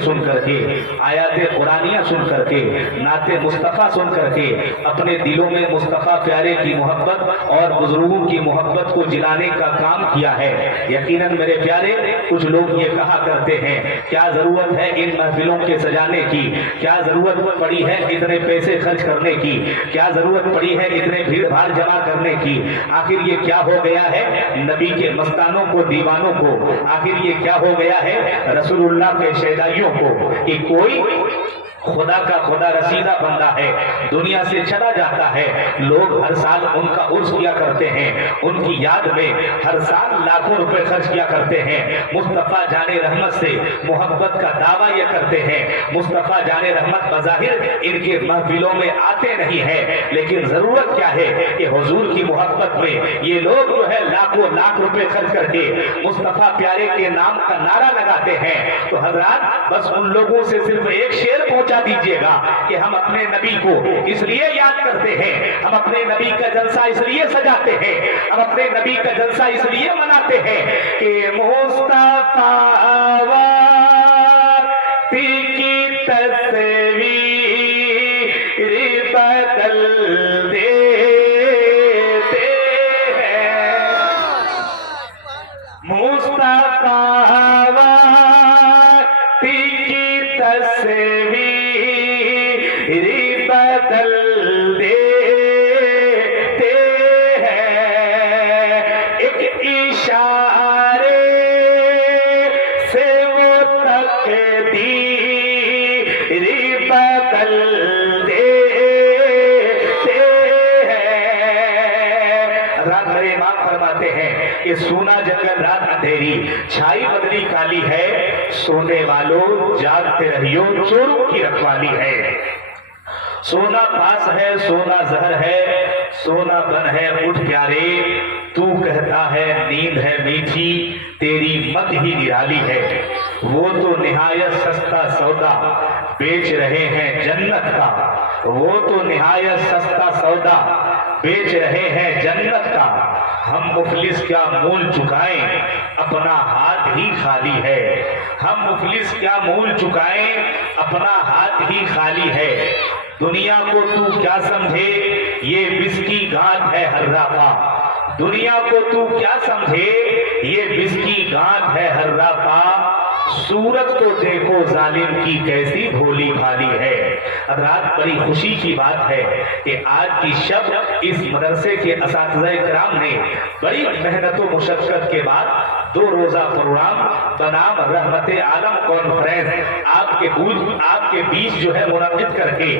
سن کر کے، آیات قرآنیہ سن کر کے، نعت مصطفیٰ سن کر کے اپنے دلوں میں مصطفیٰ پیارے کی محبت اور بزرگوں کی محبت کو جلانے کا کام کیا ہے۔ یقیناً میرے پیارے، کچھ لوگ یہ کہا کرتے ہیں کیا ضرورت ہے ان محفلوں کے سجانے کی، کیا ضرورت پڑی ہے اتنے پیسے خرچ کرنے کی، کیا ضرورت پڑی ہے اتنے بھیڑ بھاڑ جمع کرنے کی، آخر یہ کیا ہو گیا ہے نبی کے مستانوں کو، دیوانوں کو، آخر یہ کیا ہو گیا ہے رسول اللہ کے شیدائیوں کو کہ کوئی خدا کا خدا رسیدہ بندہ ہے، دنیا سے چلا جاتا ہے، لوگ ہر سال ان کا عرس کیا کرتے ہیں، ان کی یاد میں ہر سال لاکھوں روپے خرچ کیا کرتے ہیں، مصطفیٰ جان رحمت سے محبت کا دعویٰ یہ کرتے ہیں، مصطفیٰ جان رحمت بظاہر ان کے محفلوں میں آتے نہیں ہیں، لیکن ضرورت کیا ہے کہ حضور کی محبت میں یہ لوگ جو ہے لاکھوں لاکھ روپے خرچ کر کے مصطفیٰ پیارے کے نام کا نعرہ لگاتے ہیں۔ تو حضرات بس ان لوگوں سے صرف ایک شعر پہنچا دیجئے گا کہ ہم اپنے نبی کو اس لیے یاد کرتے ہیں، ہم اپنے نبی کا جلسہ اس لیے سجاتے ہیں، ہم اپنے نبی کا جلسہ اس لیے مناتے ہیں کہ مصطفیٰ کی تصویر بدل دیتے ہیں، مصطفیٰ کی تصویر بدل دیتے ہیں، ایک اشارے سے وہ تقدیر بدل دیتے ہیں۔ رات بھر امام فرماتے ہیں کہ سونا جنگل رات اندھیری، چھائی بدلی کالی ہے، سونے والوں جاگتے رہیو چوروں کی رکھوالی ہے۔ سونا پاس ہے، سونا زہر ہے، سونا بن ہے اٹھ پیارے، تو کہتا ہے نیند ہے میٹھی، تیری مت ہی نرالی ہے۔ وہ تو نہایت سستا سودا بیچ رہے ہیں جنت کا، وہ تو نہایت سستا سودا بیچ رہے ہیں جنت کا، ہم مفلس کیا مول چکائیں اپنا ہاتھ ہی خالی ہے، ہم مفلس کیا مول چکائیں اپنا ہاتھ ہی خالی ہے۔ دنیا کو تو کیا سمجھے یہ بس کی گانٹ ہے حرافہ، دنیا کو تو کیا سمجھے یہ بس کی گانٹ ہے حرافہ، صورت تو دیکھو ظالم کی کیسی بھولی بھالی ہے۔ حضرات بڑی خوشی کی بات ہے کہ آج کی شب اس مدرسے کے اساتذہ کرام نے بڑی محنت و مشقت کے بعد 2 روزہ پروگرام بنام رحمت عالم کانفرنس آپ کے بیچ جو ہے منعقد کر کے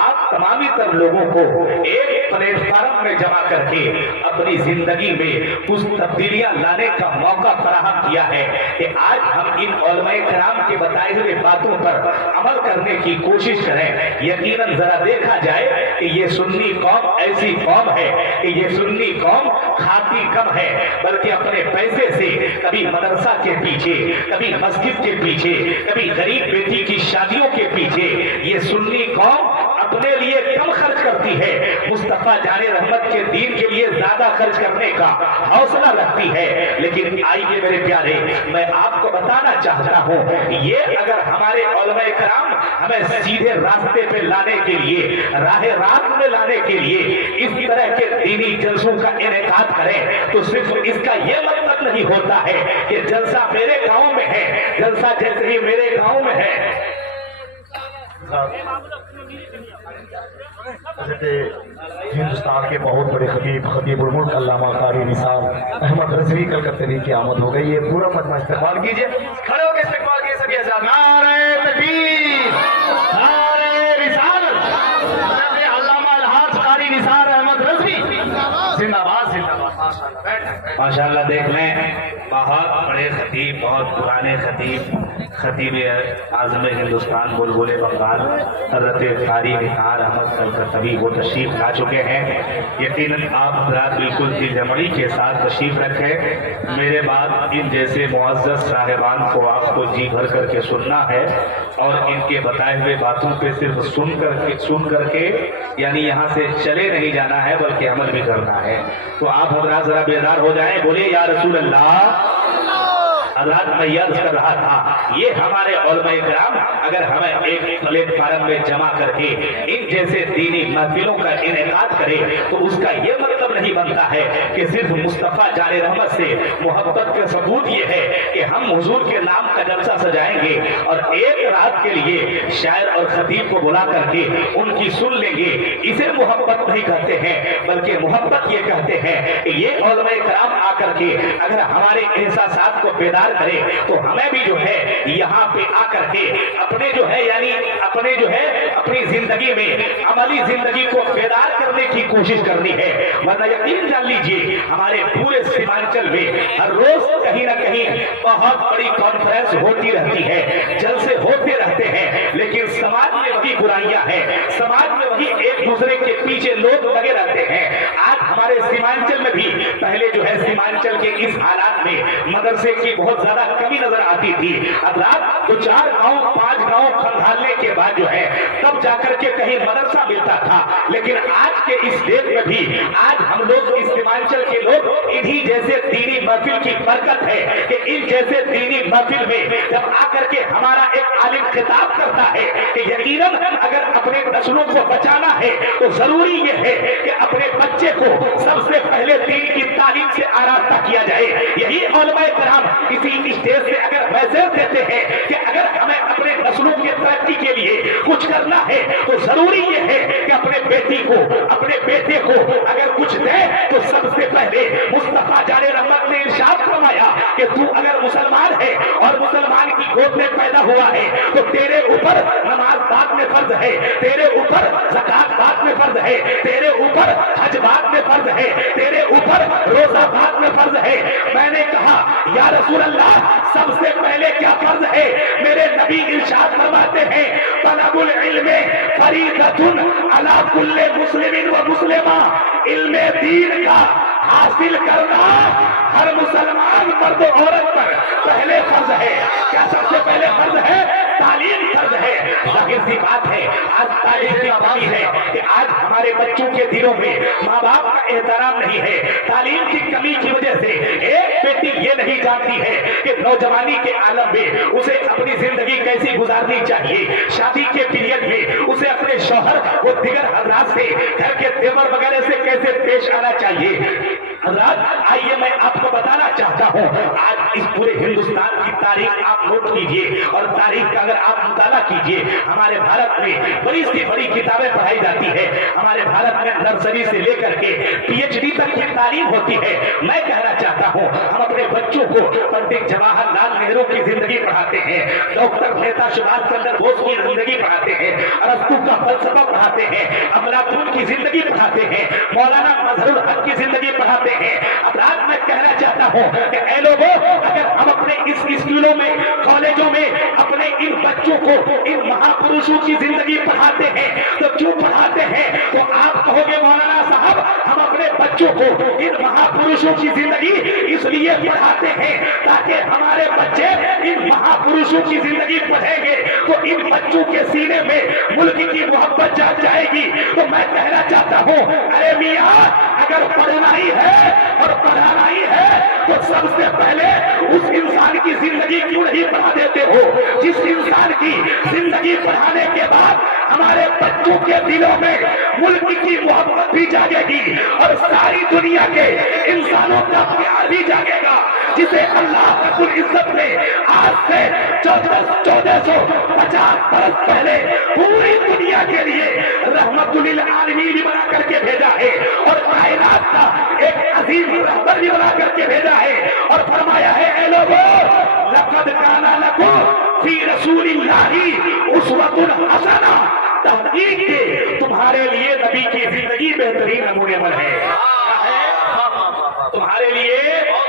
آپ تمامی تر لوگوں کو ایک پلیٹ فارم میں جمع کر کے اپنی زندگی میں کچھ تبدیلیاں لانے کا موقع فراہم کیا ہے کہ آج ہم ان علماء کرام کے بتائے ہوئے باتوں پر عمل کرنے کی کوشش کریں۔ یقیناً ذرا دیکھا جائے کہ یہ سنی قوم ایسی قوم ہے کہ یہ سنی قوم کھاتی کم ہے، بلکہ اپنے پیسے سے کبھی مدرسہ کے پیچھے، کبھی مسجد کے پیچھے، کبھی غریب بیٹی کی شادیوں کے پیچھے یہ سنی قوم اپنے لیے کم خرچ کرتی ہے، مصطفیٰ جان رحمت کے دین کے لیے زیادہ خرچ کرنے کا حوصلہ رکھتی ہے۔ لیکن آئیے میرے پیارے، میں آپ کو بتانا چاہتا ہوں یہ اگر ہمارے علماء کرام ہمیں سیدھے راستے پہ لانے کے لیے، راہ راست میں لانے کے لیے اس طرح کے دینی جلسوں کا انعقاد کریں تو صرف اس کا یہ مطلب نہیں ہوتا ہے کہ جلسہ میرے گاؤں میں ہے، جلسہ جیسے ہی میرے گاؤں میں ہے۔ ہندوستان کے بہت بڑے خطیب الملک علامہ قاری نثار احمد رضوی کلکتری کی آمد ہو گئی ہے، پورا مجمع استقبال کیجئے، کھڑے ہو کے استقبال کیجئے سبھی حضرات۔ نعرہ تکبیر، نعرہ رسالت، حضرت علامہ الحاج قاری نثار احمد رضوی زندہ باد، زندہ باد۔ ماشاءاللہ دیکھ لیں بہت بڑے خطیب، بہت پرانے خطیب اعظم ہندوستان بلبل بنگال حضرت قاری نثار احمد کلکتری وہ تشریف لا چکے ہیں۔ یقیناً آپ حضرات بالکل دل جمعی کے ساتھ تشریف رکھیں۔ میرے بعد ان جیسے معزز صاحبان کو آپ کو جی بھر کر کے سننا ہے اور ان کے بتائے ہوئے باتوں پہ صرف سن کر کے یعنی یہاں سے چلے نہیں جانا ہے بلکہ عمل بھی کرنا ہے۔ تو آپ حضرات ذرا بیدار ہو جائیں، بولے یا رسول اللہ، हज़रात मैं अर्ज कर रहा था, ये हमारे उलमाए किराम अगर हमें एक प्लेटफार्म में जमा करके इन जैसे दीनी महफिलों का इनेकाद करे तो उसका ये मतलब नहीं बनता है कि सिर्फ मुस्तफा जाने रहमत से मोहब्बत का सबूत ये है कि हम हुजूर के नाम का जलसा सजाएंगे और एक रात के लिए शायर और खतीब को बुला करके उनकी सुन लेंगे, इसे मोहब्बत नहीं कहते हैं, बल्कि मोहब्बत ये कहते हैं कि ये उलमाए किराम आकर के अगर हमारे एहसासात को बेदार करे तो हमें भी जो है यहाँ पे आकर के अपने जो है यानी अपने जो है अपनी जिंदगी में अमली जिंदगी को बेदार करने की कोशिश करनी है। वरना यकीन जान लीजिए हमारे पूरे सीमांचल में हर रोज कहीं ना कहीं बहुत बड़ी कॉन्फ्रेंस होती रहती है, जलसे होते रहते हैं, लेकिन समाज में वही बुराइयां हैं, समाज में वही एक दूसरे के पीछे लोग लगे रहते हैं। आज हमारे सीमांचल में भी पहले जो है सीमांचल के इस हालात में मदरसे की बहुत ज्यादा कमी नजर आती थी। अब रात 2-4 गांव 5 गांव खंगालने के बाद जो है तब जाकर के कहीं मदरसा मिलता था, लेकिन आज के इस देश में भी आज हम लोग इस सीमांचल के लोग इन्हीं जैसे दीनी महफिल की बरकत है कि इन जैसे दीनी महफिल में जब आकर के हमारा एक आलिम खिताब करता है कि यकीनन अगर अपने नस्लों को बचाना है तो जरूरी ये है कि अपने बच्चे को सबसे पहले दीन की तालीम से आरास्ता किया जाए। यही उलमाए किराम इसी स्टेज से अगर मैसेज देते हैं कि अगर हमें अपने नस्लों की तरक्की के लिए कुछ करना है तो जरूरी ये है कि अपने बेटी को अपने बेटे को अगर कुछ दे तो सबसे पहले मुस्तफा जाने रहमत ने इरशाद फरमाया कि तू अगर मुसलमान है और मुसलमान की गोद में पैदा हुआ है तो तेरे ऊपर नमाज बाद में फर्ज है, तेरे ऊपर ज़कात बाद में फर्ज है, तेरे ऊपर हज बाद में फर्ज है, तेरे ऊपर रोजा बाद में फर्ज है। मैंने कहा या रसूल अल्लाह सबसे पहले क्या फर्ज है? मेरे नबी इरशाद फरमाते हैं तलबुल इल्म फरीदतुन अला कुल्ले मुस्लिमिन व मुस्लिमा, इल्मे दीन का हासिल करना हर मुसलमान मर्द औरत पर पहले फर्ज है। क्या सबसे पहले फर्ज है? तालीम फर्ज है। जाहिर सी बात है आज तालीम की कमी है कि आज हमारे बच्चों के दिलों में माँ बाप का एहतराम नहीं है। तालीम की कमी की वजह से एक बेटी ये नहीं जानती है कि नौजवानी के आलम में उसे अपनी जिंदगी कैसी गुजारनी चाहिए, शादी के पीरियड में उसे अपने शौहर और दिगर हजरात से घर के तेवर वगैरह से कैसे पेश आना चाहिए। हजरात आइए मैं आपको बताना चाहता हूँ, आज इस पूरे हिंदुस्तान की तारीख आप नोट कीजिए और तारीख का अगर आप मुताला कीजिए, हमारे भारत में बड़ी से बड़ी किताबें पढ़ाई जाती है। हमारे भारत में नर्सरी से लेकर के PhD तक की तालीम होती है। मैं कहना चाहता हूँ हम अपने बच्चों को पंडित जवाहरलाल नेहरू की जिंदगी पढ़ाते हैं, डॉक्टर नेता सुभाष चंद्र बोस की जिंदगी पढ़ाते हैं, अरस्तु का फलसफा पढ़ाते हैं, अफलातून की जिंदगी पढ़ाते हैं, मौलाना मजहरुल हक की जिंदगी पढ़ाते हैं। अब आज मैं कहना चाहता हूँ कि ऐ लोगों अगर हम अपने इस स्कूलों में कॉलेजों में अपने इन बच्चों को इन महापुरुषों की जिंदगी पढ़ाते हैं तो क्यों पढ़ाते हैं? तो आप कहोगे मौलाना साहब हम अपने बच्चों को इन महापुरुषों की जिंदगी इसलिए पढ़ाते हैं ताकि हमारे बच्चे इन महापुरुषों की जिंदगी पढ़ेंगे तो इन बच्चों के सीने में मुल्क की मोहब्बत जाग जाएगी। तो मैं कहना चाहता हूँ अरे मियाँ अगर पढ़ना ही है और पढ़ाना ही है तो सबसे पहले उस इंसान की जिंदगी क्यों नहीं पढ़ा देते हो जिस इंसान की जिंदगी पढ़ाने के बाद हमारे बच्चों के दिलों में मुल्क की मोहब्बत भी जागेगी और सारी दुनिया के इंसानों का प्यार भी जागेगा, जिसे अल्लाह रब्बुल इज्जत ने आज से 1450 बरस पहले पूरी दुनिया के लिए रहमतुल आलमीन बना करके भेजा है और कायनात का एक अजीम रहबर भी बना करके भेजा है और फरमाया है ऐ लोगों लक़द काना लकुम फी रसूलिल्लाहि उस्वतुन हसना, तहकीक के तुम्हारे लिए नबी की जिंदगी बेहतरीन नमूने पर है। तुम्हारे लिए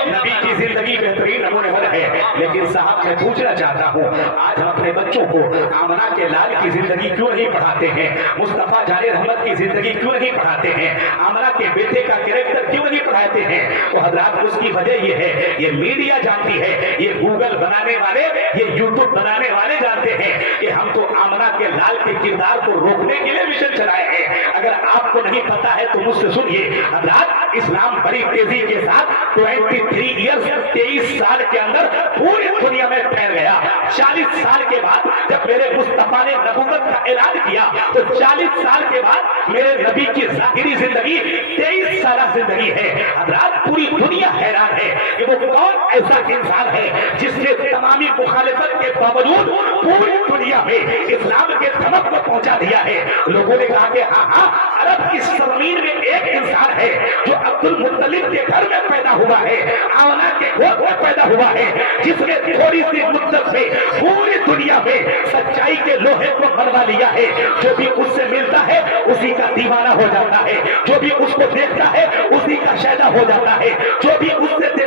नबी की जिंदगी बेहतरीन नमूने पर है। लेकिन साहब मैं पूछना चाहता हूँ आज हम अपने बच्चों को आमना के लाल की जिंदगी क्यों नहीं पढ़ाते हैं, मुस्तफा जाने रहमत की जिंदगी क्यों नहीं पढ़ाते हैं, आमना के बेटे का कैरेक्टर क्यों नहीं पढ़ाते हैं? तो हजरात उसकी वजह ये है, ये मीडिया जानती है, ये गूगल बनाने वाले, ये यूट्यूब बनाने वाले जानते हैं कि हम तो आमना के लाल के किरदार को रोकने के लिए मिशन चलाए हैं। अगर आपको नहीं पता है तो मुझसे सुनिए। हज़रात, इस्लाम बड़ी तेजी के साथ 23 ईयर्स 23 साल के अंदर पूरी दुनिया में फैल गया। 40 साल के बाद जब मेरे मुस्तफा ने नबूवत का ऐलान किया तो 40 साल के बाद मेरे नबी की ज़ाहिरी जिंदगी 23 साल जिंदगी है। हज़रात, पूरी दुनिया हैरान है कि वो कौन ऐसा इंसान है जिसने तमामी मुखालिफत के बावजूद पूरी दुनिया में इस्लाम के धमक को पहुंचा दिया है। लोगों ने कहा कि हाँ, अरब की सरजमीन में एक इंसान है जो अब्दुल मुत्तलिब के घर में पैदा हुआ है, आमना के गोद में पैदा हुआ है, जिसने थोड़ी सी मुद्दत से पूरी दुनिया में सच्चाई के लोहे को मनवा लिया है। जो भी उससे मिलता है उसी का दीवाना हो जाता है, जो भी उसको देखता है उसी का शैदा हो जाता है, जो भी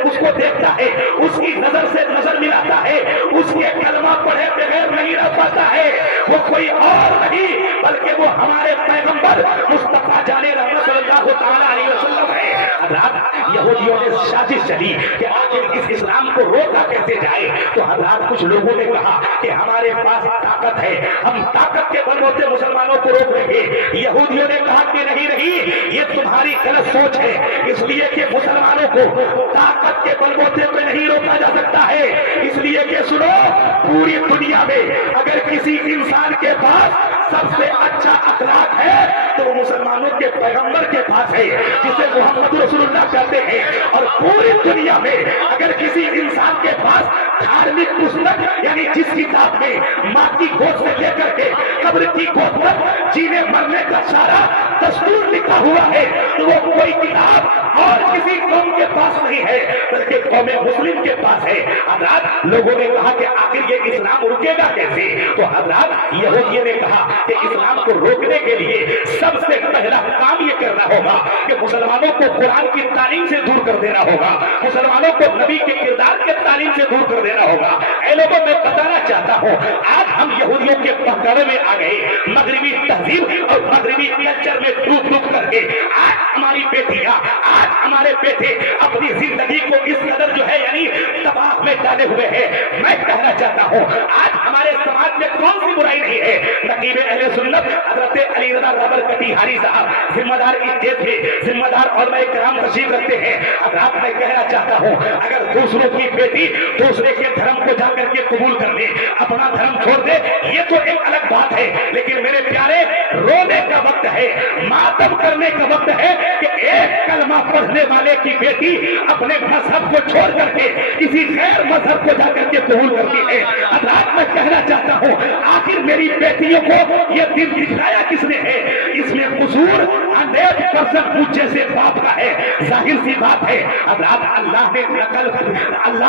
उसको देखता है उसकी नजर से नजर मिलाता है, उसके कलमा पढ़े बगैर नहीं रह पाता है। वो कोई और नहीं बल्कि वो हमारे पैगंबर मुस्तफा जाने रहमत सल्लल्लाहु तआला अलैहि वसल्लम है। हज़रात, यहूदियों ने साजिश चली कि आखिर इस इस्लाम को रोका कैसे जाए। तो हज़रात, कुछ लोगों ने कहा कि हमारे पास ताकत है, हम ताकत के बलबूते मुसलमानों को रोक लेंगे। यहूदियों ने कहा कि नहीं, ये तुम्हारी गलत सोच है, इसलिए कि मुसलमानों को ताकत के बलबूते पे नहीं रोका जा सकता है। इसलिए कि सुनो, पूरी दुनिया में अगर किसी इंसान के पास सबसे अच्छा अखलाक है तो वो मुसलमानों के पैगंबर के पास है, जिसे मोहम्मद रसूलुल्लाह कहते हैं। और पूरी दुनिया में अगर किसी इंसान के पास धार्मिक पुस्तक यानी जिस किताब में माँ की गोद से लेकर के कब्र की गोद तक जीने मरने का सारा दस्तूर लिखा हुआ है, तो वो कोई किताब और किसी कौम के पास नहीं है बल्कि कौम मुस्लिम के पास है। हज़रात, लोगों ने कहा कि आखिर ये इस्लाम रुकेगा कैसे। तो हज़रात, यहूदियों ने कहा कि इस्लाम को रोकने के लिए सबसे पहला काम ये करना होगा कि मुसलमानों को कुरान की तालीम से दूर कर देना होगा, मुसलमानों को नबी के किरदार के तालीम से दूर कर देना होगा। ऐ लोगों, मैं बताना चाहता हूँ, आज हम यहूदियों के पकड़ में आ गए, मगरबी तहजीब और मगरबी कल्चर में डूब करके आज हमारी बेटियां, आज हमारे बेटे अपनी जिंदगी को इस कदर जो है यानी तबाह में डाले हुए हैं। मैं कहना चाहता हूँ, आज हमारे समाज में कौन सी बुराई नहीं है। नकीब अहले सुन्नत हज़रत अली रज़ा रबर कटिहारी साहब जिम्मेदार इज्जत थे, जिम्मेदार और मैं कराम तशरीफ रखते हैं। अब आप, मैं कहना चाहता हूँ, अगर दूसरों की बेटी दूसरे के धर्म को जाकर के कबूल कर ले, अपना धर्म छोड़ दे, ये तो एक अलग बात है। लेकिन मेरे प्यारे, रोने का वक्त है, मातम करने का वक्त है कि एक कलमा पढ़ने वाले की बेटी अपने मजहब को छोड़ करके किसी गैर मजहब को जाकर के कबूल करती है। अब रात में कहना चाहता हूँ, आखिर मेरी बेटियों को ये दिन दिखाया किसने है। इसमें कसूर 100% मुझ जैसे बाप का है, जाहिर सी बात है। अब रात अल्लाह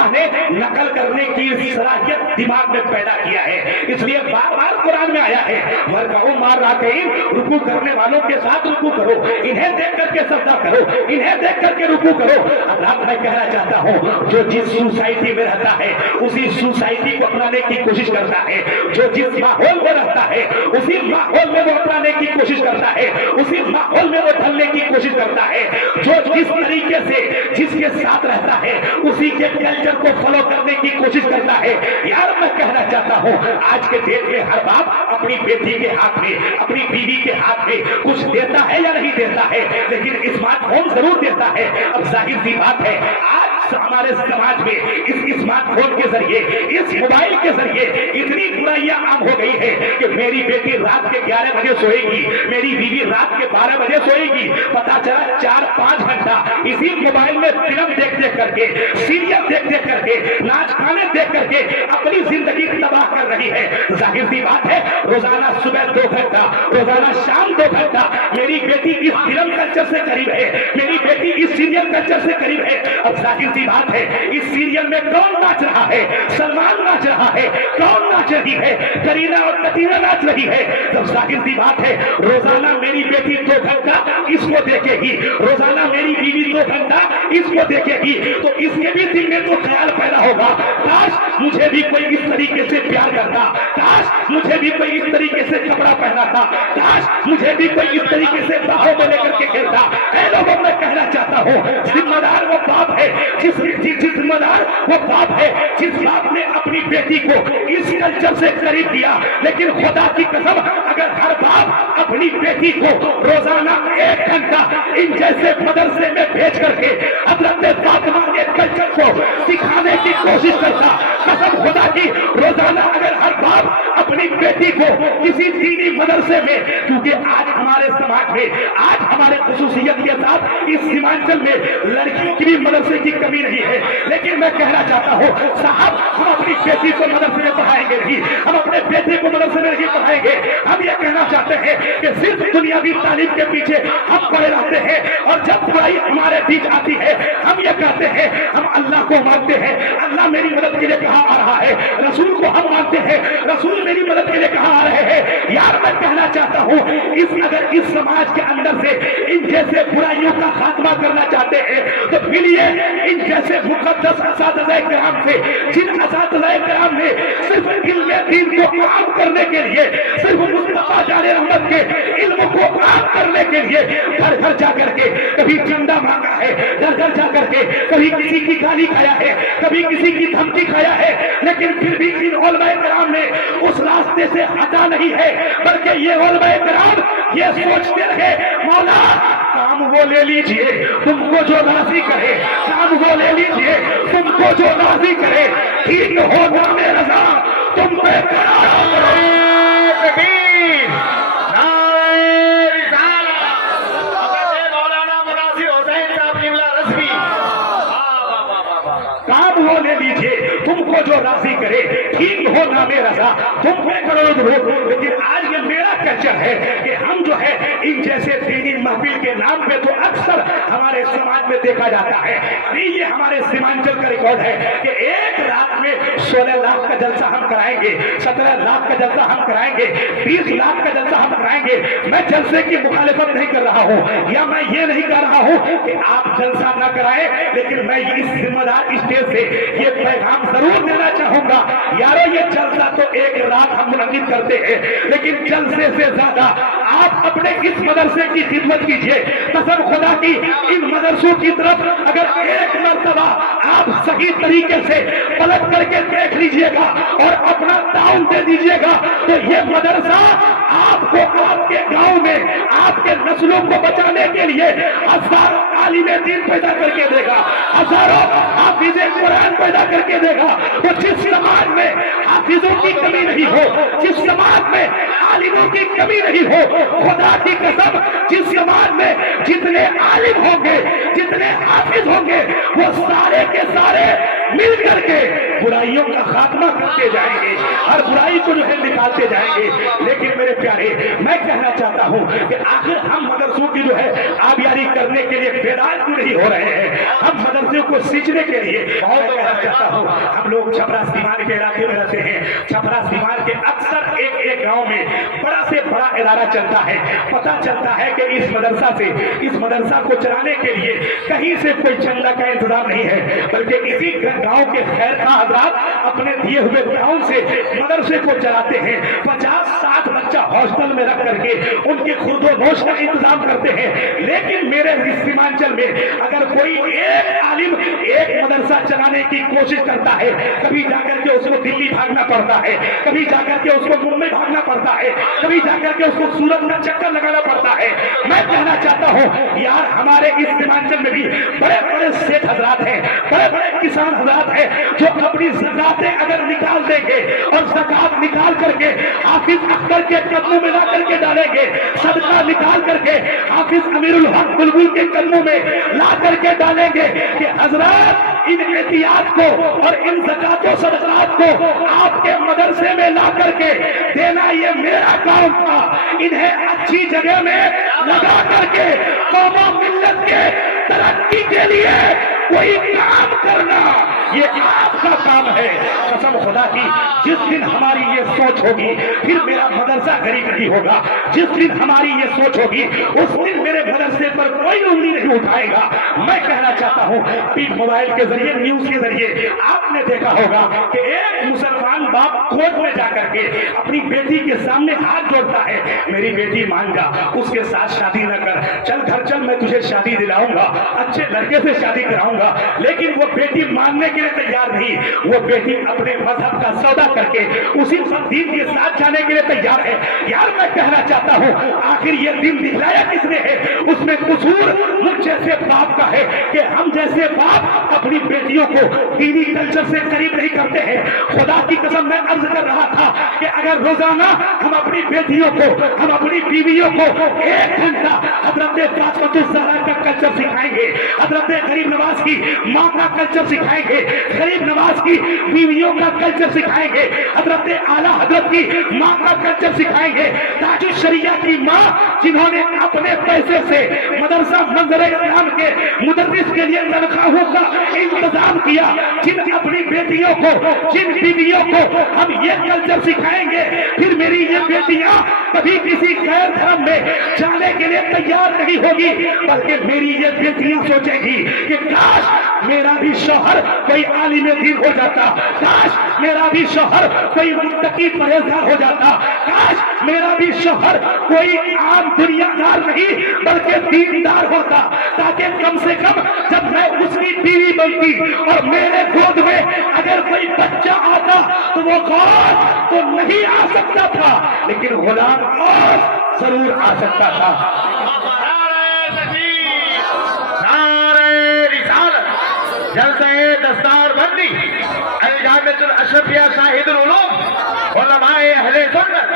ने नकल करने की सलाहियत दिमाग में पैदा किया है, इसलिए बार बार कुरान में आया है, वरकाऊ मार राकीन, रुकू करने वालों के साथ रुकू करो, इन्हें देख करके सजदा करो, इन्हें देख करके रुकू करो। अब मैं कहना चाहता हूँ, जो जिस सोसाइटी में रहता है उसी सोसाइटी को अपनाने की कोशिश करता है, जो जिस माहौल में रहता है उसी माहौल में वो अपनाने की कोशिश करता है, उसी माहौल में वो ढलने की कोशिश करता है, जो जिस तरीके से जिसके साथ रहता है उसी के कल्चर को फॉलो करने की कोशिश करता है। यार, मैं कहना चाहता हूँ, आज के डेट में हर बाप अपनी बेटी के हाथ में, अपनी बीवी के हाथ में कुछ देता है या नहीं देता है, लेकिन स्मार्टफोन जरूर देता है। अब जाहिर सी बात है, आज हमारे समाज में इस स्मार्टफोन के जरिए, इस मोबाइल के जरिए इतनी बुराइयां आम हो गई है कि मेरी बेटी रात के 11 बजे सोएगी, मेरी बीवी रात के 12 बजे सोएगी, पता चला 4-5 घंटा इसी मोबाइल में फिल्म देख करके, सीरियल देख करके, नाच गाने देख करके अपनी जिंदगी तबाह कर रही है। जाहिर सी बात है, रोजाना सुबह 2 घंटा, रोजाना शाम 2 घंटा मेरी बेटी इस फिल्म कल्चर से करीब है, मेरी बेटी इस सीरियल कल्चर से करीब है। अब जाहिर सी बात है, इस सीरियल में कौन नाच रहा है? सलमान नाच रहा है। कौन नाच रही है? करीना और कतीना नाच रही है। तो जाहिर सी बात है, रोजाना मेरी बेटी 2 घंटा घंटा इसको देखेगी, रोजाना मेरी बीवी 2 घंटा इसको देखेगी, तो इसके भी दिल में तो ख्याल पैदा होगा, काश मुझे भी कोई इस तरीके से प्यार करता, काश मुझे भी कोई इस तरीके से कपड़ा पहनाता, काश मुझे भी कोई इस तरीके से बाहों में लेकर के खेलता। ऐ लोगों, मैं कहना चाहता हूँ, जिम्मेदार वो बाप है, जिम्मेदार वो बाप है जिस बाप ने अपनी बेटी को इस कल्चर से करीब किया। लेकिन खुदा की कसम, अगर हर बाप अपनी बेटी को रोजाना 1 घंटा इन जैसे मदरसे में भेज करके हजरत फातिमा के कल्चर को सिखाने की कोशिश करता, कसम खुदा की, रोजाना अगर हर बाप अपनी बेटी को किसी दीनी मदरसे में, क्योंकि आज हमारे समाज में, आज हमारे खुसूसियत के साथ इस सीमांचल में लड़कियों की भी मदरसे की कमी नहीं है, लेकिन मैं कहना चाहता हूँ साहब, हम अपनी बेटी को मदरसे में पढ़ाएंगे नहीं, हम अपने बेटे को मदरसे में नहीं पढ़ाएंगे। हम ये कहना चाहते हैं कि सिर्फ दुनियावी तालीम के पीछे हम पड़े रहते हैं, और जब बुराई हमारे बीच आती है हम ये कहते हैं हम अल्लाह को मानते हैं, अल्लाह मेरी मदद के लिए कहाँ आ रहा है, रसूल को हम मानते हैं, रसूल मेरी मदद के लिए कहाँ आ रहे हैं। यार मैं कहना चाहता हूँ, अगर इस समाज के अंदर से इन जैसे बुराइयों का खात्मा करना चाहते हैं तो मिलिए इन जैसे मुकद्दस असातिज़ाए किराम से, जिन असातिज़ाए किराम ने सिर्फ इल्म दीन को आम करने के लिए, सिर्फ मुस्तफा जाने रहमत के इल्म को आम करने के लिए घर घर जाकर के कभी चंदा मांगा है, घर घर जाकर के कभी किसी की गाली खाया है, कभी किसी की धमकी खाया है, लेकिन फिर भी इन उलमाए किराम ने उस रास्ते से हटा नहीं है, बल्कि ये उलमाए किराम ये सोचते रहे, मौला काम वो ले लीजिए तुमको जो राजी करे, काम वो ले लीजिए तुमको जो राजी करे, ठीक हो नाम रजा तुम पे करार करो। काम वो ले लीजिए तुमको जो राजी करे, ठीक हो नामे रजा तुम पे करो। लेकिन आज ये मेरा कल्चर है कि हम जो है इन जैसे दीनी महफिल के नाम पे तो अक्सर हमारे समाज में देखा जाता है। अभी ये हमारे सीमांचल का रिकॉर्ड है कि एक रात में 16 लाख का जलसा हम कराएंगे, 17 लाख का जलसा हम कराएंगे, 20 लाख का जलसा हम कराएंगे। मैं जलसे की मुखालिफत नहीं कर रहा हूँ, या मैं ये नहीं कह रहा हूँ कि आप जलसा ना कराएं, लेकिन मैं इस जिम्मेदार स्टेज से ये पैगाम जरूर देना चाहूंगा, यारो ये जलसा तो एक रात हम मुनक्किद करते हैं, लेकिन जलसे से ज्यादा आप अपने इस मदरसे की खिदमत कीजिए। कसम खुदा की, इन मदरसों की तरफ अगर एक मर्तबा आप सही तरीके से पलट करके देख लीजिएगा और अपना ताउन दे दीजिएगा, तो ये मदरसा आपको आपके गांव में आपके नस्लों को बचाने के लिए हजारों आलिम दीन पैदा करके देगा, हजारों हाफिज़े कुरान पैदा करके देगा। तो जिस समाज में हाफिजों की कमी नहीं हो, जिस समाज में आलिमों की कमी नहीं हो, खुदा की कसम जिस समाज में जितने आलिम होंगे, जितने हाफिज होंगे, वो सारे के सारे मिल करके बुराइयों का खात्मा करते जाएंगे, हर बुराई को जो है निकालते जाएंगे। लेकिन मेरे प्यारे, मैं कहना चाहता हूँ कि आखिर हम मदरसों की जो है आबियारी करने के लिए बेदार क्यों नहीं हो रहे हैं? हम मदरसों को सींचने के लिए, मैं कहना चाहता हूँ, हम लोग छपरा सीमांत के इलाके में रहते हैं, छपरा सीमांत के अक्सर एक गांव में बड़ा से बड़ा इदारा चलता है। पता चलता है कि इस मदरसा को चलाने के लिए कहीं से कोई चंदा का इंतजाम नहीं है, बल्कि इसी गांव के खैर का हजरात अपने दिए हुए गांव से मदरसे को चलाते हैं। 50-60 बच्चा हॉस्टल में रख करके उनके खुर्दोनोश का इंतजाम करते हैं। लेकिन मेरे सीमांचल में अगर कोई एक आलिम एक मदरसा चलाने की कोशिश करता है, कभी जाकर के उसको दिल्ली भागना पड़ता है, कभी जाकर के उसको मुंबई भागना पड़ता है, कभी जाकर के उसको सूरत में चक्कर लगाना पड़ता है। मैं कहना चाहता हूँ यार, हमारे इस सीमांचल में भी बड़े बड़े सेठ हजरात हैं, बड़े बड़े किसान हजरात हैं, जो अपनी ज़कातें अगर निकाल देंगे और ज़कात निकाल करके हाफिज अख्तर के कदमों में ला करके डालेंगे, सदका निकाल करके हाफिज अमीरुल हक बुलबुल के कदमों में ला करके डालेंगे कि हजरात इन एहतियात को और इन ज़कातों सदकात को आपके मदरसे में ला करके देना, ये मेरा काम था। इन्हें अच्छी जगह में लगा करके कौम मिल्लत के तरक्की के लिए कोई काम करना ये आपका काम है। कसम खुदा की, जिस दिन हमारी ये सोच होगी फिर मेरा मदरसा गरीब नहीं होगा। जिस दिन हमारी ये सोच होगी उस दिन मेरे मदरसे पर कोई उंगली नहीं उठाएगा। मैं कहना चाहता हूँ, अभी मोबाइल के जरिए, न्यूज के जरिए आपने देखा होगा कि एक मुसलमान बाप कोर्ट में जाकर के अपनी बेटी के सामने हाथ जोड़ता है, मेरी बेटी मान जा, उसके साथ शादी न कर, चल घर चल, मैं तुझे शादी दिलाऊंगा, अच्छे लड़के से शादी कराऊंगा। लेकिन वो बेटी मानने के लिए तैयार नहीं, वो बेटी अपने मजहब का सौदा करके उसी दीन के साथ जाने के लिए तैयार है। यार मैं कहना चाहता हूँ, आखिर ये दिन दिखलाया किसने है? उसमें कसूर मुझ जैसे बाप का है कि हम जैसे बाप अपनी बेटियों को दीनी कल्चर से करीब नहीं करते हैं। खुदा की कसम मैं अर्ज कर रहा था कि अगर रोजाना हम अपनी बेटियों को, हम अपनी बीवियों को 1 घंटा हजरत फातिमा ज़हरा का कल्चर सिखाएंगे, हजरत गरीब नवाज की माँ का कल्चर सिखाएंगे, गरीब नवाज की बीवियों का कल्चर सिखाएंगे, हजरत आला हजरत की माँ का कल्चर सिखाएंगे, ताजुल शरिया की माँ जिन्होंने अपने पैसे से मदरसा मंजर इस्लाम के मुदर्रिस के लिए तनख्वाहों का इंतजाम किया, जिन अपनी बेटियों को, जिन बीवियों को हम ये कल्चर सिखाएंगे, फिर मेरी ये बेटियां कभी किसी गैर धर्म में जाने के लिए तैयार नहीं होगी, बल्कि मेरी ये बेटियां सोचेंगी कि काश मेरा भी शौहर कोई आलिम दीन हो जाता, काश मेरा भी शौहर कोई मुत्तकी परहेजगार हो जाता, काश मेरा भी शौहर कोई आम दुनियादार नहीं बल्कि दीनदार होता, ताकि कम से कम जब मैं उसकी बीवी बनती और मेरे गोद में अगर कोई बच्चा आता तो वो गौस तो नहीं आ सकता था, लेकिन गुलाम गौस जरूर आ सकता था। जलसे दस्तार बंदी अल-जामिअतुल अशरफिया शाहिदुल उलूम उलमाए अहले सुन्नत।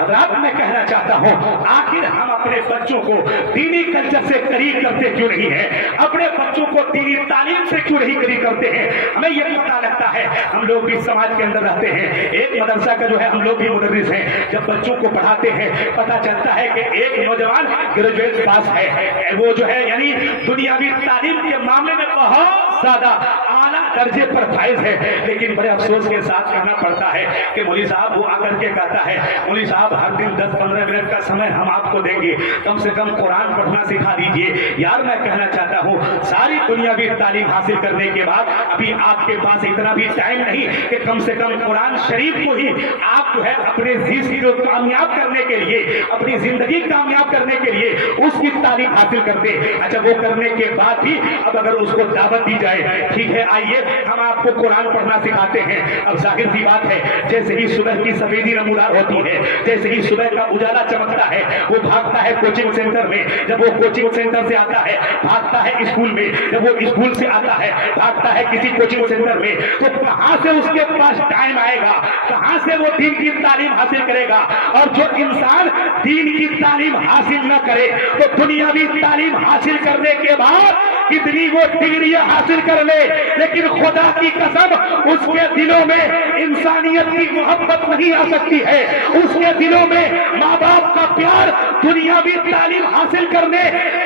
रात में कहना चाहता हूँ, आखिर हम अपने बच्चों को दीनी कल्चर से करीब करते क्यों नहीं है? अपने बच्चों को दीनी तालीम से क्यों नहीं करीब करते हैं? हमें ये पता लगता है, हम लोग भी समाज के अंदर रहते हैं, एक मदरसा का जो है हम लोग भी मुदर्रिस हैं, जब बच्चों को पढ़ाते हैं पता चलता है कि एक नौजवान ग्रेजुएट पास है, वो जो है यानी दुनियावी तालीम के मामले में बहुत ज्यादा आला दर्जे पर फाइज है, लेकिन बड़े अफसोस के साथ कहना पड़ता है कि मौलवी साहब वो आकर के कहता है, मौलवी साहब हर दिन 10-15 मिनट का समय हम आपको देंगे, कम से कम कुरान पढ़ना सिखा दीजिए। यार मैं कहना चाहता हूँ, सारी दुनियावी तालीम हासिल करने के बाद अभी आपके पास इतना भी टाइम नहीं कि कम से कम कुरान शरीफ को ही आप जो है अपने जिंदगी को कामयाब करने के लिए, अपनी जिंदगी कामयाब करने के लिए उसकी तालीम हासिल करते। अच्छा, वो करने के बाद भी अब अगर उसको दावत दी जाए, ठीक है आइए हम आपको कुरान पढ़ना सिखाते हैं, अब जाहिर सी बात है जैसे ही सुबह की सफेदी नमूदार होती है, जैसे ही सुबह का उजाला चमकता है, वो भागता है कोचिंग सेंटर में, जब वो कोचिंग सेंटर से आता है भागता है स्कूल में, जब वो स्कूल से आता है भागता है किसी कोचिंग सेंटर में, तो कहां से उसके पास टाइम आएगा, कहां से वो दीन की तालीम हासिल करेगा? और जो इंसान दीन की तालीम हासिल न करे तो दुनियावी तालीम हासिल करने के बाद कितनी वो डिग्रियां हासिल कर ले, लेकिन खुदा की कसम उसके दिलों में इंसानियत की मोहब्बत नहीं आ सकती है, उसके दिलों में माँ बाप का प्यार दुनियावी तालीम हासिल करने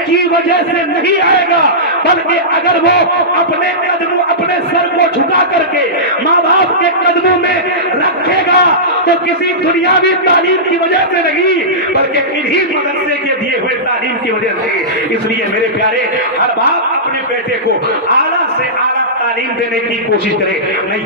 की वजह से नहीं आएगा, बल्कि अगर वो अपने कदमों, अपने सर को झुका करके माँ बाप के कदमों में रखेगा तो किसी दुनियावी तालीम की वजह से नहीं, बल्कि इन्हीं मदरसे के दिए हुए तालीम की वजह से। इसलिए मेरे प्यारे, हर बाप अपने बेटे को आला से आला तालीम देने की कोशिश करें। मैं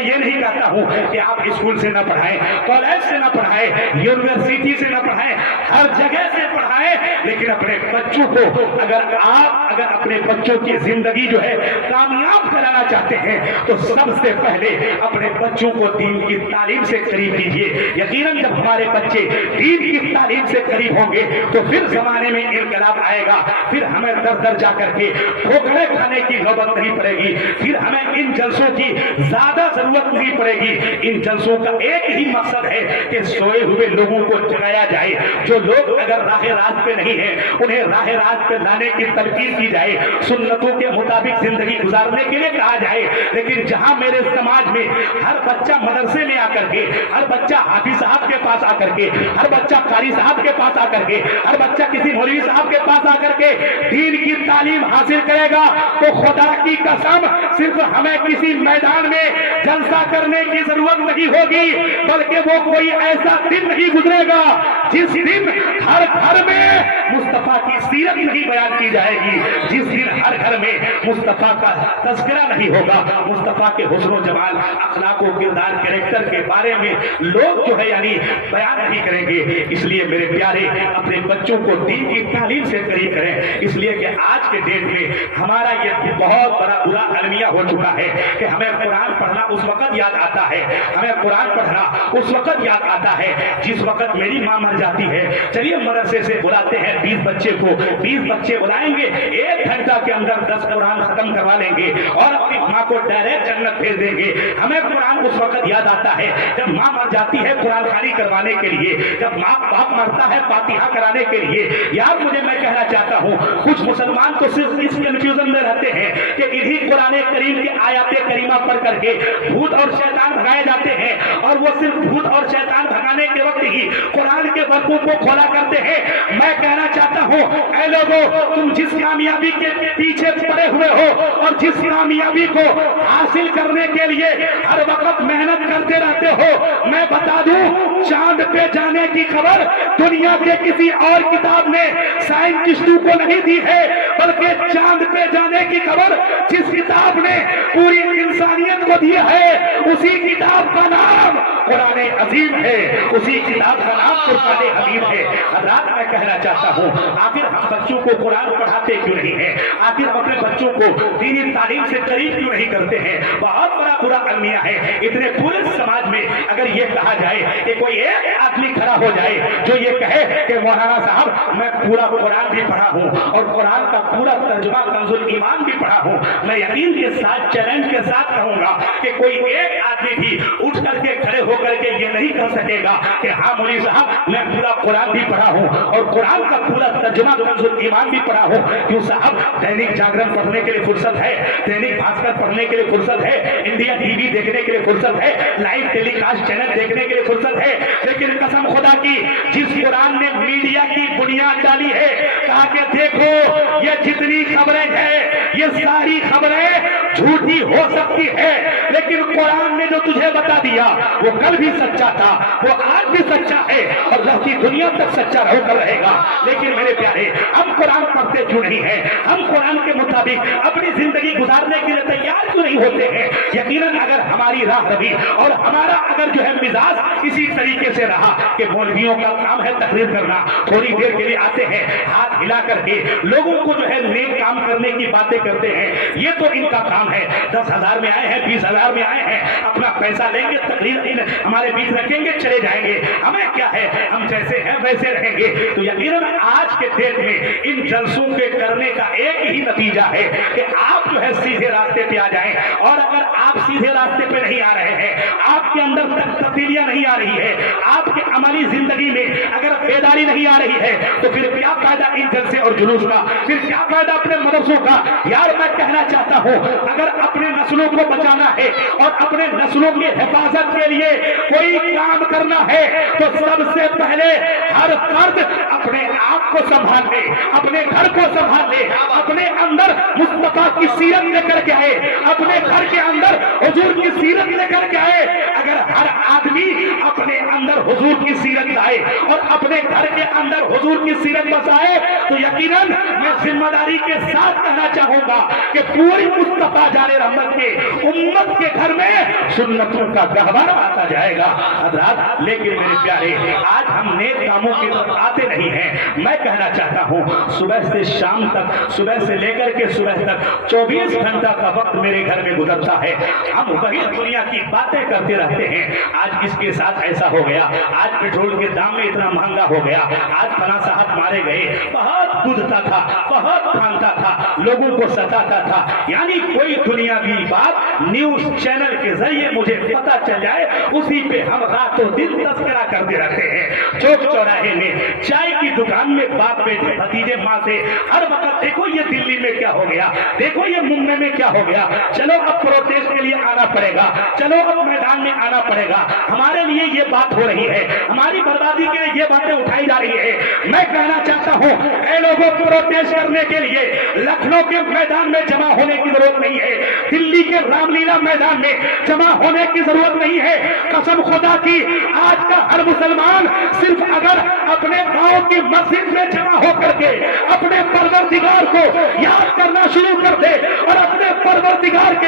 ये नहीं कहता हूं कि आप स्कूल से ना पढ़ाएं, कॉलेज से ना पढ़ाएं, यूनिवर्सिटी से ना पढ़ाएं, हर जगह से पढ़ाएं, लेकिन अपने बच्चों को अगर अपने बच्चों की जिंदगी जो है कामयाब कराना चाहते हैं तो सबसे पहले अपने बच्चों को दीन की तालीम से करीब कीजिए। यकीनन जब हमारे बच्चे दीन की तालीम से करीब होंगे तो फिर जमाने में इनकलाब आएगा, फिर हमें दर दर जा करके ठोकरें खाने की नौबत नहीं पड़ेगी। फिर हमें इन जलसों की ज्यादा जरूरत नहीं पड़ेगी। इन जलसों का एक ही मकसद है कि सोए हुए लोगों को जगाया जाए। जो लोग अगर राह रात पे नहीं है उन्हें राह रात पे लाने की तलकीन की जाए, सुन्नतों के मुताबिक जिंदगी गुजारने के लिए कहा जाए। लेकिन जहां मेरे समाज में हर बच्चा मदरसे में आकर के, हर बच्चा हाफिज साहब के पास आकर के, हर बच्चा कारी साहब के पास आकर के, हर बच्चा किसी मौलवी साहब के पास आकर के दीन की तालीम हासिल करेगा, तो खुदा की कसम सिर्फ हमें किसी मैदान में जलसा करने की जरूरत नहीं होगी, बल्कि वो कोई ऐसा दिन नहीं गुजरेगा जिस दिन हर घर में मुस्तफा की सीरत नहीं बयान की जाएगी, जिस दिन हर घर में मुस्तफा का तज़किरा नहीं होगा, मुस्तफा के हुस्न जमाल, अखलाक व किरदार, कैरेक्टर के बारे में लोग जो है यानी बयान नहीं करेंगे। इसलिए मेरे प्यारे अपने बच्चों को दीन की तालीम से करीब करें, इसलिए कि आज के डेट में हमारा ये बहुत बड़ा बुरा अलमिया हो चुका है कि हमें कुरान पढ़ना उस वक्त याद आता है, हमें कुरान पढ़ना उस वक्त याद आता है जिस वक्त मेरी माँ मर जाती है। चलिए मदरसे से बुलाते हैं 20 बच्चे को, 20 बच्चे बुलाएंगे, 1 घंटा के अंदर 10 कुरान खत्म करवा लेंगे और अपनी माँ को डायरेक्ट जन्नत भेज देंगे। हमें कुरान उस वक्त याद आता है जब माँ मर जाती है कुरान खानी करवाने के लिए, जब माँ बाप मरता है फातिहा कराने के लिए। यार मैं कहना चाहता हूँ, कुछ मुसलमान तो सिर्फ इस कंफ्यूजन में रहते हैं कि इन्हीं कुरान करीम की आयत करीमा पढ़ करके भूत और शैतान भगाए जाते हैं, और वो सिर्फ भूत और शैतान भगाने के वक्त ही कुरान के बरकों को खोला करते हैं। मैं कहना चाहता हूँ, ऐ लोगों, तुम जिस कामयाबी के पीछे पड़े हुए हो और जिस कामयाबी को हासिल करने के लिए हर वक्त मेहनत करते रहते हो, मैं बता दूं, चांद पे जाने की खबर दुनिया के किसी और किताब ने साइंटिस्टों को नहीं दी है, बल्कि चांद पे जाने की खबर जिस किताब ने पूरी इंसानियत को दी है, उसी किताब का नाम कुरान अजीम है, उसी किताब का नाम कुरान हबीब है। हज़रात, मैं कहना चाहता हूँ, आखिर हम बच्चों को कुरान पढ़ाते क्यों नहीं है? आखिर हम अपने बच्चों को दीनी तालीम से करीब क्यों नहीं करते हैं? बहुत बड़ा बुरा अलमिया है। इतने पूरे समाज में अगर ये कहा जाए कि कोई एक आदमी खड़ा हो जाए जो ये कहे कि मौलाना साहब मैं पूरा कुरान भी पढ़ा हूँ और कुरान का पूरा तर्जुमा कंजुल ईमान भी पढ़ा हूँ, मैं यकीन के साथ चैलेंज के साथ कहूंगा कि कोई एक आदमी भी उठ करके खड़े होकर के ये नहीं कह सकेगा कि हाँ मौलवी साहब मैं पूरा कुरान भी पढ़ा हूँ और कुरान का पूरा तर्जुमा कंजुल ईमान भी पढ़ा हूँ। क्यों साहब, दैनिक जागरण पढ़ने के लिए फुर्सत है, दैनिक भास्कर पढ़ने के लिए फुर्सत है, इंडिया टीवी देखने के लिए फुर्सत है, लाइव टेलीकास्ट चैनल देखने के लिए फुर्सत है, लेकिन कसम खुदा की जिस कुरान ने मीडिया की बुनियाद डाली है, कहा कि देखो ये जितनी खबरें हैं ये सारी खबरें झूठी हो सकती है, लेकिन कुरान ने जो तुझे बता दिया वो कल भी सच्चा था, वो आज भी सच्चा है और रहती दुनिया तक सच्चा होकर रहेगा। लेकिन मेरे प्यारे, हम कुरान पढ़ते क्यों नहीं है? हम कुरान के मुताबिक अपनी जिंदगी गुजारने के लिए तैयार क्यों नहीं होते हैं? यकीनन अगर हमारी राह रही और हमारा अगर जो है मिजाज इसी तरीके से रहा कि मौलवियों का काम है तकरीर करना, थोड़ी देर के लिए आते हैं, हाथ हिला करके लोगों को जो है नेक काम करने की बातें करते हैं, ये तो इनका काम है। 10,000 में आए हैं, 20,000 में आए हैं, अपना पैसा लेंगे, तकरीर हमारे बीच रखेंगे, चले जाएंगे, हमें क्या है, हम जैसे हैं वैसे रहेंगे। तो यकीनन आज के डेट में इन जलसों के करने का एक ही नतीजा है कि आप जो है सीधे रास्ते पे आ जाएं, और अगर आप सीधे रास्ते पे नहीं आ रहे हैं, आपके अंदर तक तब्दीलियां नहीं आ रही है, आपके अमली जिंदगी में अगर बेदारी नहीं आ रही है, तो फिर क्या फायदा इन जलसे और जुलूस का, फिर क्या फायदा अपने मदरसों का? यार मैं कहना चाहता हूं, अगर अपने नस्लों को बचाना है और अपने नस्लों की हिफाजत के लिए कोई काम करना है, तो सबसे पहले हर फर्द अपने आप को संभाल ले, अपने घर को संभाल ले, अपने अंदर मुस्तफा की सीरत लेकर के आए, अपने घर के अंदर हुजूर की सीरत लेकर के आए। अगर हर आदमी अपने अंदर हुजूर की सीरत लाए और अपने घर के अंदर हुजूर की सीरत बसाए, तो यकीनन मैं जिम्मेदारी के साथ कहना चाहूंगा कि पूरी मुस्तफा जाने रहमत के उम्मत के घर में सुन्नतों का गहवारा आता जाएगा। हज़रात, लेकिन मेरे प्यारे, आज हम नेक कामों की तरफ आते नहीं हैं। मैं कहना चाहता हूं, सुबह से शाम तक, सुबह से लेकर के सुबह तक 24 घंटा का वक्त मेरे घर में गुजरता है, हम वही दुनिया की बातें करते रहते हैं। आज किसके साथ ऐसा हो गया, आज पेट्रोल के दाम में इतना महंगा हो गया, गया, आज फलां साहब मारे गए, बहुत कूदता था, बहुत भागता था, लोगों को सताता था। यानी कोई दुनियावी बात न्यूज चैनल के जरिए मुझे पता चल जाए, उसी पे हम रातों दिन तस्करा करते रहते हैं। चौक चौराहे में, चाय की दुकान में, बाप बेटे भतीजे माँ से हर वक्त देखो ये दिल्ली में क्या हो गया, देखो ये मुंबई में क्या हो गया, चलो अब प्रोटेस्ट के लिए आना पड़ेगा, चलो अब मैदान में आना पड़ेगा, हमारे लिए ये बात हो रही है, हमारी बर्बादी के लिए ये बातें उठाई जा रही है। मैं कहना चाहता हूँ ऐ लोगों, प्रोटेस्ट करने के लिए लखनऊ के मैदान में जमा होने की जरूरत नहीं है, दिल्ली के रामलीला मैदान में जमा होने की जरूरत नहीं है। कसम खुदा की, आज का हर मुसलमान सिर्फ अगर अपने गांव की मस्जिद में जमा होकर के अपने परवरदिगार को याद करना शुरू कर दे और अपने परवरदिगार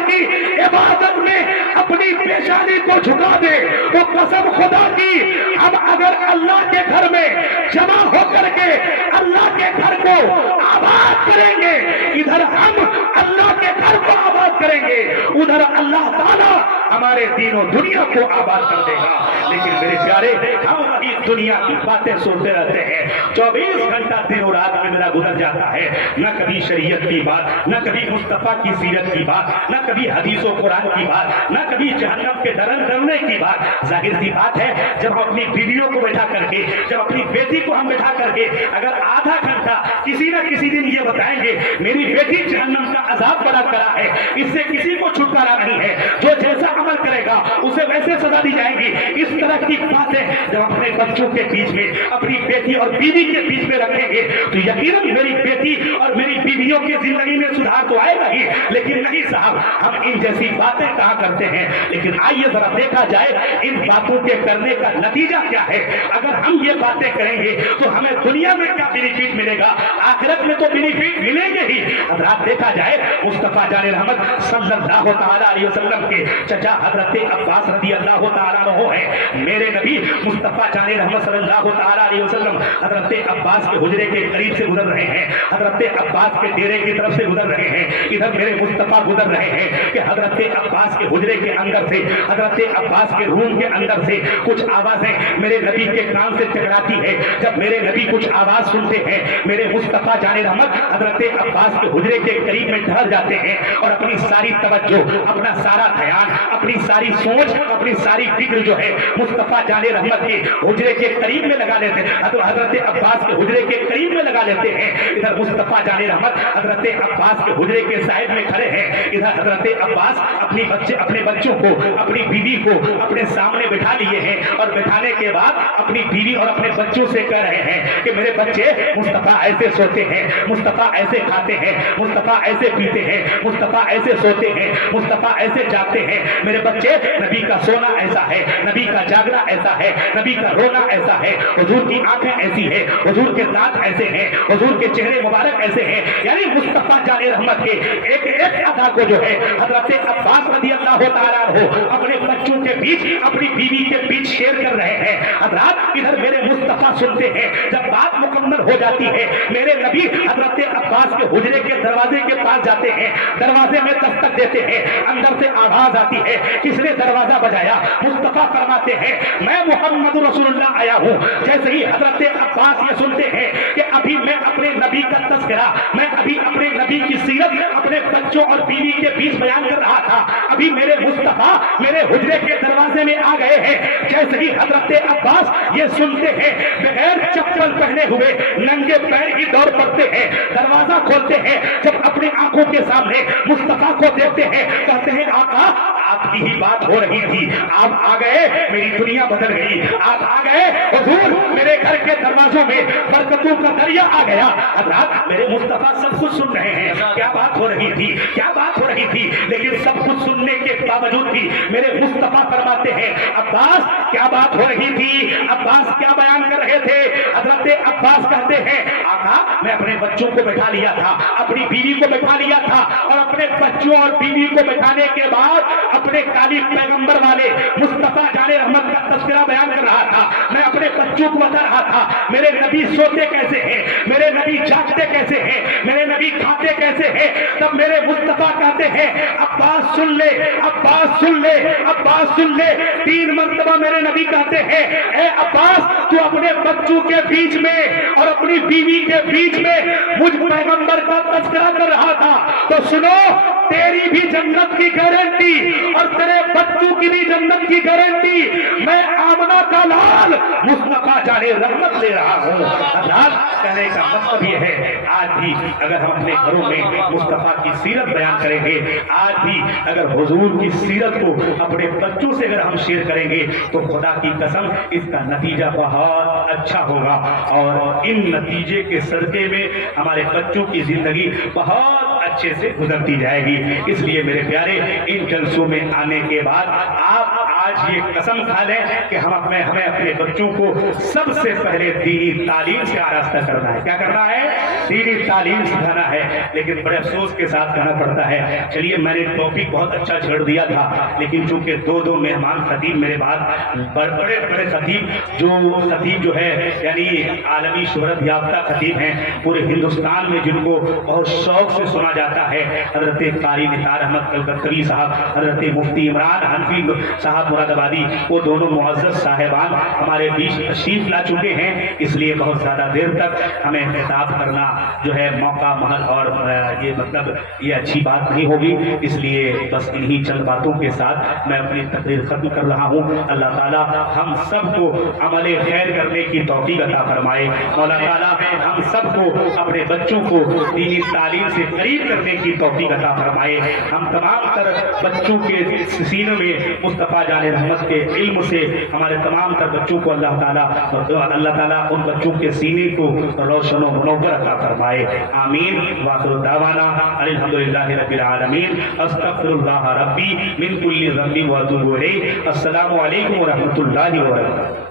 की इबादत में अपनी पेशानी को झुका दे, तो कसम खुदा की हम अगर अल्लाह के घर में जमा होकर के अल्लाह के घर को आबाद करेंगे, इधर हम अल्लाह के घर को आबाद करेंगे, उधर अल्लाह ताला हमारे तीनों दुनिया को आबाद कर देगा। लेकिन मेरे प्यारे, हम वही दुनिया की बातें सुनते रहते हैं, 24 घंटा दिनों रात में मेरा गुजर जाता है, न कभी शरीयत की बात, न कभी मुस्तफा की सीरत की बात, न कभी हदीसों कुरान की बात, न कभी जहन्नम के डरने की बात। जाहिर सी बात है, जब हम अपनी बीवियों को बैठा करके, जब अपनी बेटी को हम बैठा करके अगर आधा घंटा किसी न किसी दिन ये बताएंगे मेरी बेटी जहन्नम का अजाब बड़ा करा है, इससे किसी को छुटकारा नहीं है, जो जैसा अमल करेगा उसे वैसे सजा दी जाएगी, इस तरह की बातें जब अपने बच्चों के बीच में, अपनी बेटी और बीवी के बीच में रखेंगे, तो यकीनन मेरी बेटी और मेरी बीवियों की जिंदगी में सुधार तो आएगा ही। लेकिन नहीं साहब, हम इन जैसी बातें कहा करते हैं, लेकिन आइए जरा देखा जाए इन बातों के करने का नतीजा क्या है। अगर हम ये बातें करेंगे तो हमें दुनिया में क्या बेनिफिट मिलेगा, आखिरत में तो बेनिफिट मिलेंगे ही। अब रात देखा जाए, मुस्तफा जाने रहमत सल्लल्लाहु तआला अलैहि वसल्लम के चचा हजरत अब्बास रज़ी अल्लाह तआला अन्हु हैं। मेरे नबी मुस्तफा जाने रहमत सल्लल्लाहु तआला अलैहि वसल्लम हजरत अब्बास के हुजरे के करीब से गुजर रहे हैं, हजरत अब्बास के डेरे की तरफ से गुजर रहे हैं। इधर मेरे मुस्तफा गुजर रहे हैं कि हजरत अब्बास के हुजरे के अंदर से, हजरत अब्बास के रूम के अंदर से कुछ आवाजें मेरे नबी के कान से टकराती है। जब मेरे नबी कुछ आवाज सुनते हैं, मेरे मुस्तफा जाने रहमत हजरत अब्बास के हुजरे के करीब में ठहर जाते हैं और अपनी सारी तवज्जो, अपना सारा ध्यान, अपनी सारी सोच, अपनी सारी फिक्र जो है मुस्तफा जाने रहमत के हुजरे के करीब में लगा लेते हैं, तो हजरत अब्बास के हुजरे के करीब में लगा लेते हैं। इधर मुस्तफा जाने रहमत हजरत अब्बास के हुजरे के साइड में खड़े हैं, इधर हजरत अब्बास अपने बच्चों को, अपनी बीवी को अपने सामने बिठा लिए हैं और बिठाने के बाद अपनी बीवी और अपने बच्चों से कह रहे हैं कि मेरे बच्चे, मुस्तफा ऐसे सोते हैं, मुस्तफा ऐसे खाते हैं, मुस्तफा ऐसे पीते हैं, मुस्तफा ऐसे सोते हैं, मुस्तफा ऐसे जागते हैं। मेरे बच्चे, नबी का सोना ऐसा है, नबी का जागना ऐसा है, नबी का रोना ऐसा है, हुजूर की आंखें ऐसी है, हुजूर के दांत ऐसे हैं, हुजूर के चेहरे मुबारक ऐसे हैं। यानी मुस्तफा जाने रहमत के एक एक अदा को जो है हजरत अब्बास रज़ी अल्लाह तआला अन्हु अपने बच्चों के बीच, अपनी बीवी के बीच शेयर कर रहे हैं। हजरत इधर मेरे मुस्तफा सुनते हैं, जब बात मुकम्मल हो जाती है, मेरे नबी हजरत अब्बास के हुजरे के दरवाजे के पास जाते हैं, दरवाजे में दस्तक देते हैं, अंदर से आवाज आती है, किसने दरवाजा बजाया? मुस्तफा फरमाते हैं, मैं मुहम्मद रसूलुल्लाह आया हूँ। जैसे ही हजरत अब्बास ये सुनते हैं कि अभी मैं अपने नबी का तस्करा, मैं अभी अपने नबी की सीरत अपने बच्चों और बीवी के बीच बयान कर रहा था, अभी मेरे मुस्तफा मेरे हुजरे के दरवाजे में आ गए हैं। जैसे ही हजरत अब्बास ये सुनते हैं, बगैर चप्पल पहने हुए नंगे पैर ही दौड़ पड़ते हैं, दरवाजा खोलते हैं। जब अपनी आंखों के सामने मुस्तफा को देखते हैं, कहते हैं आका, आपकी ही बात हो रही थी, आप आ गए, मेरी दुनिया बदल गई, आप आ गए हुजूर, मेरे घर के दरवाजों में बरकतों का दरिया आ गया। हजरत मेरे मुस्तफा सब कुछ सुन रहे हैं, क्या बात हो रही थी, क्या बात हो रही थी, लेकिन सब कुछ सुनने के बावजूद भी मेरे मुस्तफा फरमाते हैं, अब्बास क्या बात हो रही थी, अब्बास क्या बयान कर रहे थे? हजरत अब्बास कहते हैं, आका, मैं अपने बच्चों को बैठा लिया था, अपनी बीवी को बैठा लिया था, और अपने बच्चों और बीवी को बैठाने के बाद अपने काली पैगंबर वाले मुस्तफा जाने रहमत का तस्करा बयान कर रहा था। मैं अपने बच्चों को बता रहा था मेरे नबी सोते कैसे हैं, मेरे नबी जागते कैसे हैं, मेरे नबी खाते कैसे हैं। तब मेरे मुस्तफा कहते हैं अब्बास सुन ले, अब्बास सुन ले, अब्बास सुन ले। 3 मरतबा मेरे नबी कहते हैं ए अब्बास तू अपने बच्चों के बीच में और अपनी बीवी के बीच में मुझ पैगंबर का तज़किरा कर रहा था, तो सुनो तेरी भी जन्नत की गारंटी और तेरे बच्चों की भी जन्नत की गारंटी मैं आमना का लाल मुस्तफा जाने रहमत ले रहा हूँ। लाल कहने का मतलब ये है आज भी अगर हम अपने घरों में मुस्तफा की सीरत बयान करेंगे, आज भी अगर हुजूर की सीरत को अपने बच्चों से अगर हम शेयर करेंगे तो खुदा की कसम इसका नतीजा बहुत अच्छा होगा और इन नतीजे के सदके में हमारे बच्चों की जिंदगी बहुत अच्छे से गुजरती जाएगी। इसलिए मेरे प्यारे इन जलसों में आने के बाद आप आज ये कसम खा लें कि हमें अपने बच्चों को सबसे पहले दीनी तालीम से आरास्ता करना है। क्या करना है? दीनी तालीम सिखाना है। लेकिन बड़े अफसोस के साथ कहना पड़ता है, चलिए मैंने टॉपिक बहुत अच्छा छेड़ दिया था, लेकिन चूंकि 2 मेहमान खतीब मेरे बाद बड़े बड़े खतीब जो है यानी आलमी शोहरत याफ्ता खतीब हैं पूरे हिंदुस्तान में, जिनको बहुत शौक से सुना जाता है, हजरत कारी निसार अहमद कलकत्तवी साहब, हजरत मुफ्ती इमरान हनफी साहब मुरादाबादी, वो दोनों मुअज़्ज़ज़ साहिबान हमारे बीच तशरीफ ला चुके हैं। इसलिए बहुत ज़्यादा देर तक हमें खिताब करना जो है मौका महल और ये मतलब ये अच्छी बात नहीं होगी। इसलिए बस इन्हीं चंद बातों के साथ मैं अपनी तकरीर खत्म कर रहा हूँ। अल्लाह ताला हम सबको अमले खैर करने की तौफीक अता फरमाए। मौला ताला हम सबको अपने बच्चों को दीनी तालीम से करीब करने की तौफीक अता फरमाए। हम तमाम तर बच्चों के सीने में मुस्तफा जाने रहमत के इल्म से हमारे तमाम तर बच्चों को अल्लाह ताला उन बच्चों के सीने को रोशन व मुनव्वर अता फरमाए। आमीन। वाखिरु दावाना अल्हम्दुलिल्लाहि रब्बिल आलमीन। अस्तगफिरुल्लाह रब्बी मिन कुल्ली ज़ंबिन व अतूबु इलैह। अस्सलामु अलैकुम व रहमतुल्लाहि व बरकातुहू।